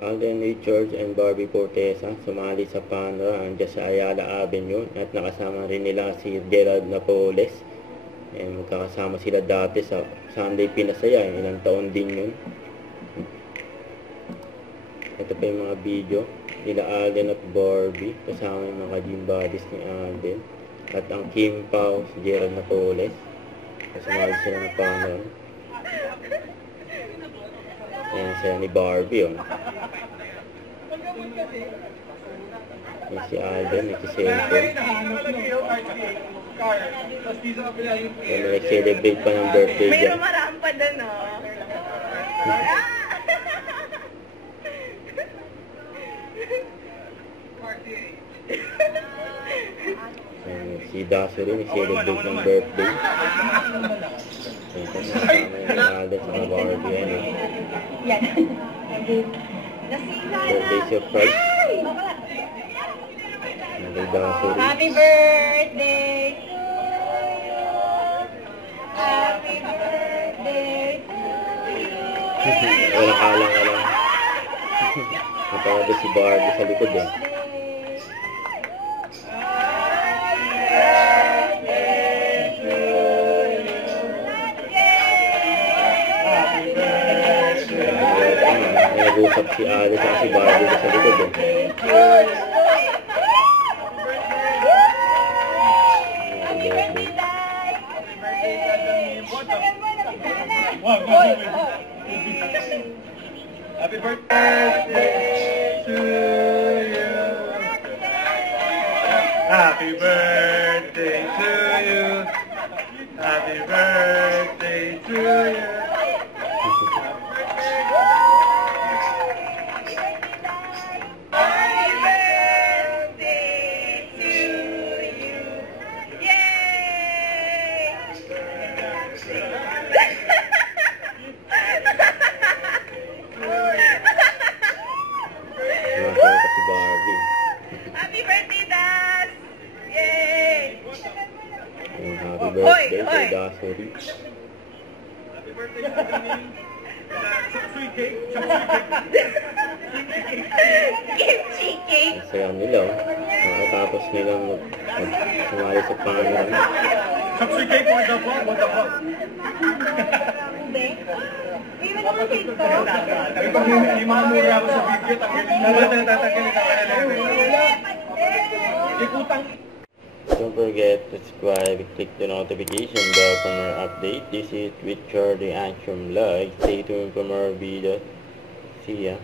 Alden Richards and Barbie Fortesa sumali sa panorama dyan sa Ayala Avenue at nakasama rin nila si Gerald Napoles. Magkakasama sila dati sa Sunday Pinasaya, ilang taon din yun. Ito pa yung mga video nila Alden at Barbie kasama yung mga gym buddies ni Alden at ang Kim Pao, si Gerald Napoles. Kasama sila ng panorama. Ayan siya ni Barbie, oh. Ayan si Alden, nagsiselfie. Ayan, nag-celebrate pa ng birthday may dyan. rumaraan pa doon, oh. Ayan, si Daso rin, nag-celebrate ng birthday. Ayan, kasama yung Alden sa Barbie, ayan, oh. Yan. Nasira na. Birthday surprise. May Daso rin. Happy birthday to you. Happy birthday to you. Walang kalang ka lang. Natawag si Barbie sa likod, eh. Nag-usap si Ali at si Barbie sa likod, eh. Happy birthday to you. Happy birthday to you. Happy birthday to you. Si Barbie. Happy birthday, Das! Yay! Happy birthday kay Daso rin. Happy birthday to you. Sweet cake. Kimchi cake! Ang saya nila, oh. Nakatapos nilang sumali sa panorama. Sweet cake, what the fuck? Hindi mo naman cake to. Sabi pag himamura ako sa video, tanggalin ka Ikutang. Don't forget to subscribe, click the notification bell for more updates. This is Richard the Action Vlog. Stay tuned for more videos. See ya.